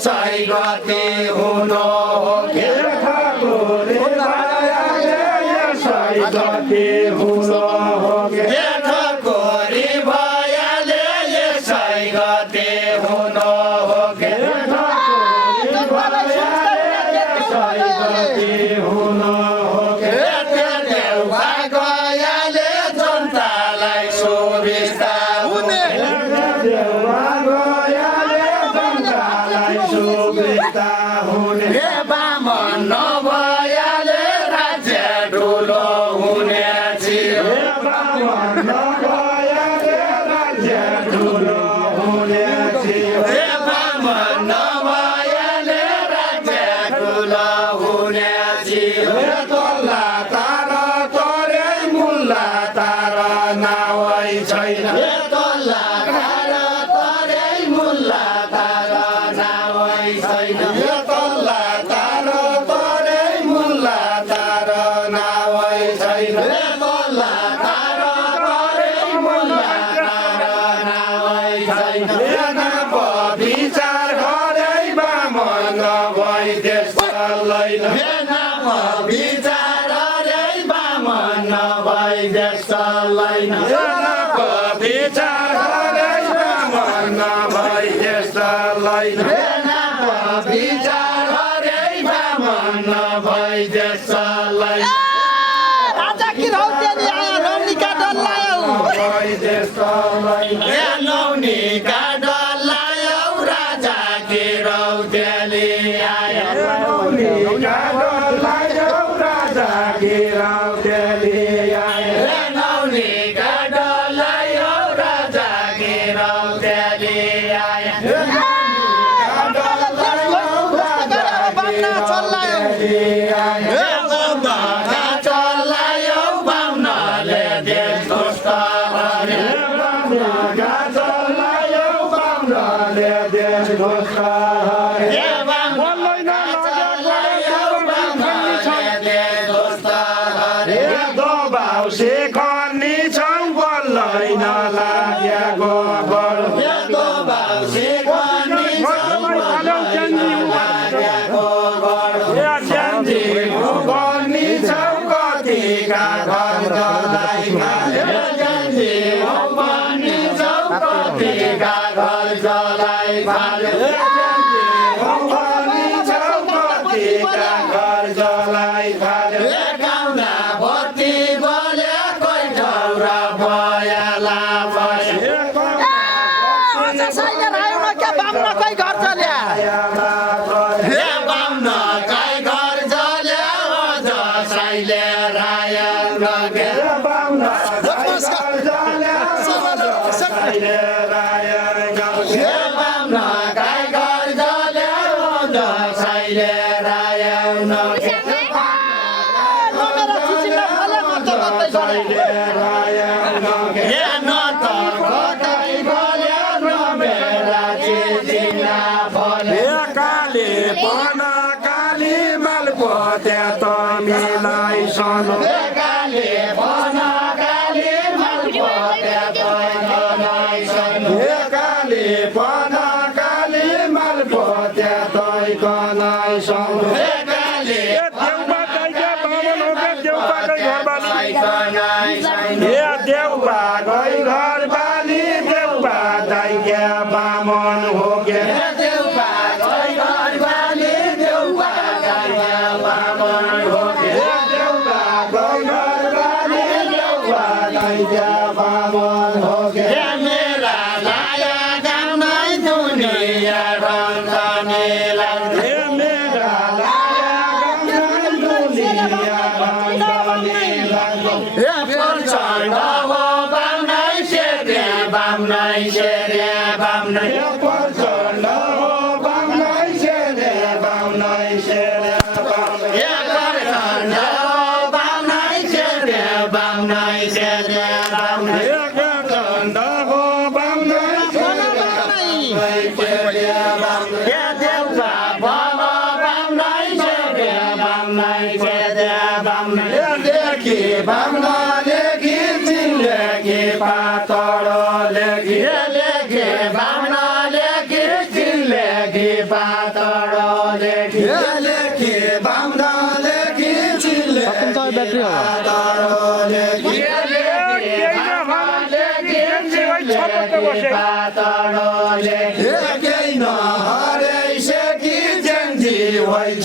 यसै गति हुनु के ठाकुरे भयाले यसै गति हुनु के ठाकुरे भयाले यसै गति हुनु के ठाकुरे भयाले यसै गति हुनु के देउवा गयाले जनतालाई सुविस्ता हुने देउवा गयाले जनतालाई सुविस्ता हुने बामन नभयाले राज्य ठुलो हुने थियो बामन नभयाले राज्य ठुलो हुने थियो बामन नभयाले राज्य ठुलो हुने थियो तल्ला तारा तरे मुल्ला तारा नावै छैन तल्ला तारा तरे मुल्ला तारा नावै छैन तल्ला तारा तरे मुल्ला तारा नावै छैन तल्ला तारा तरे मुल्ला तारा नावै छैन नाप विचार गरे बामन भई देश चल्दैन नाप विचार गरे बामन भई देश चल्दैन नाप विचार गरे बामन भई देश चल्दैन नाप विचार गरे बामन भई देश चल्दैन राजा की रौतेली आया रौनिका डल्लायो भई देश चल्दैन नौनिका डल्लायो राजा की रौतेली आया नौनिका डल्लायो राजा की रौतेली आया नौनिका डल्लायो राजा की रौतेली आया चल्लायो बाहुनाले देश ध्वस्त गरे चल्लायो बाहुनाले देश ध्वस्त गरे दबाउसे खन्नी छौ बल्लै नलाग्याको बढ दबाउसे खन्नी छौ बल्लै नलाग्याको बढ ज्यान्जी खन्नी छौ कतिका घर जलाई फाल्यो ज्यान्जी खन्नी छौ कतिका घर जलाई फाल्यो ज्यान्जी खन्नी छौ कतिका घर जलाई फाल्यो गाउना बत्ती बले कोही ठौरा भयाला भयो साइले रायो न के बामन कोही घर चल्या हे बामन काई घर जल्या अझ साइले राय नगे बामन काई घर जल्या साइले राय नगे बामन काई घर जल्या अझ साइले राय नगे साइले राय नगे न त कतै गल्या न मेरा चिजिना भले काली पन काली मालको त्यहाँ त मिलाई सनो काली पन काली मालको त्यहाँ त मिलाई सनो काली पन काली मालको त्यहाँ त कनाइ सनो काली देउबा गई घर बाली देउबा दाइया बामन हो गे देउबा गई घर बाली देउबा दाइया बामन हो गे देउबा गई घर बाली देउबा दाइया बामन हो गे मेरा लाया गाउनै दुनिया रङ्गने लाग्छ मेरा लाया गाउनै दुनिया रङ्गने लाग्छ प्रचण्ड हो बामनै शेरे बामनै शेरे बामनै प्रचण्ड हो बामनै शेरे बामनै शेरे बामनै प्रचण्ड हो बामनै शेरे बामनै शेरे बामनै प्रचण्ड हो बामनै शेरे बामनै देउबा भल बामनै शेरे बामनै शेरे बामनै देखि बामनले लेखि पातळ लेखि बामनले लेखि पातळो लेखी लेखी बामना लेखी चिल्ले ব্যাটারি হবে पातळो लेखी पातळो लेखी केही नहरे सेकी जेन्जी होइन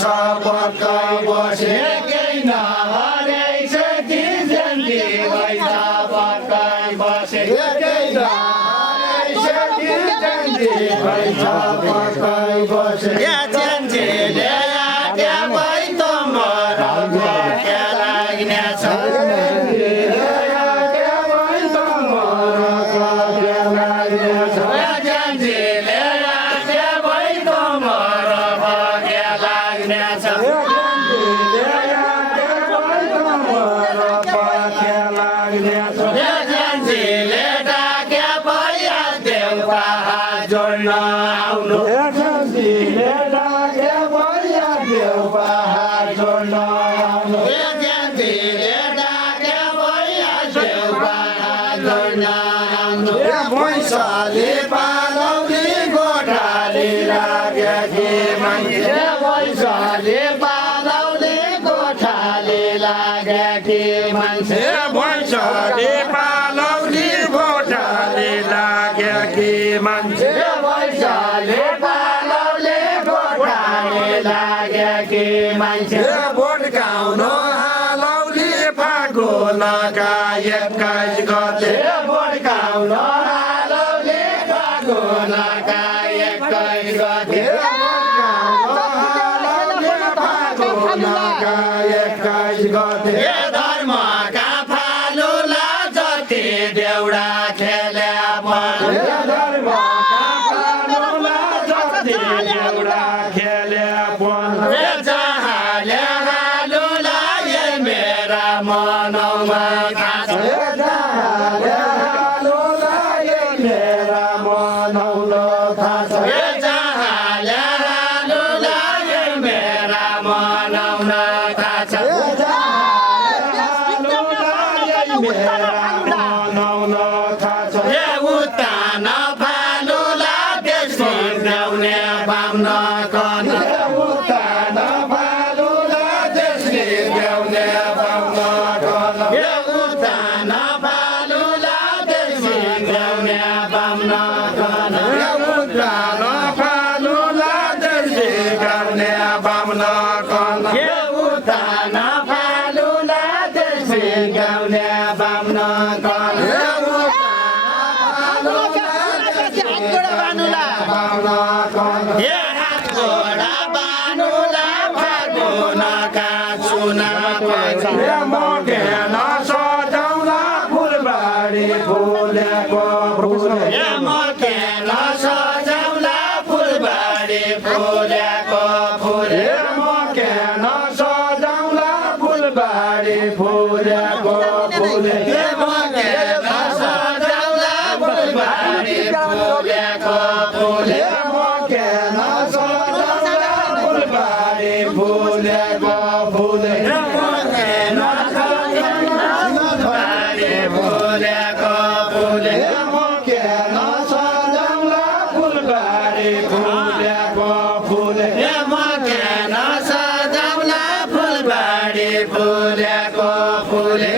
पक्कै बसे केही नहरे सेकी जेन्जी होइन पक्कै बसे केही नहरे सेकी जेन्जी होइन पक्कै बसे जेन्जीले आज्ञा भई त मरको के लाग्ने छ पैसाले पालौली गोठाले लाग्यो मान्छे पैसाले पालौली गोठाले लाग्यो मान्छे पैसाले पालौली गोठाले लाग्यो कि मान्छे पैसाले पालौली गोठाले लाग्यो कि मान्छे भोट गाउन हालौली पाको लगाए 21 गते भोट गाउन हालौली पाको लगाए 21 गते धर्मका फालुला जति देउडा खेले धर्मका फालुला जति देउडा खेले जहाँले हालुला मेरा मनौमा जहाँले हालुला मेरा मनौलो थाहा जहाँले हालुला मेरा मनौन थाहा उत्तान फालुला देश ल्याउने बाम्न कन उत्तान फालुला देश ल्याउने बाम्न कन उत्तान फालुला देश ल्याउने बाम्न कन उत्तान फालुला देश ल्याउने बाम्न कन उत्तान फालुला देश ल्याउने बाम्न कन फुलबारी फुलेको सजाउला फुलबारी फुलेको फुले सजाउला फुलबारी फुलेको फुले सजाउला फुलबारी फुलेको फुले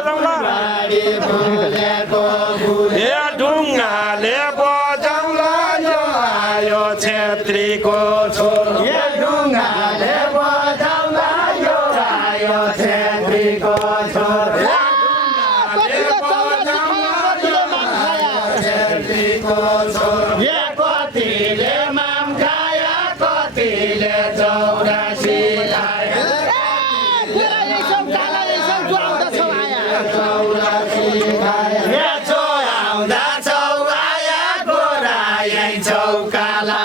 फुलबारी फुलेको फुले ढुङ्गाले बजाउला यो आयो छेत्रीको छोरो ढुङ्गाले बजाउला यो आयो छेत्रीको छोरो ढुङ्गाले बजाउला यो आयो छेत्रीको छोरो कतिले माम खाया कतिले 84 खाया चौकाला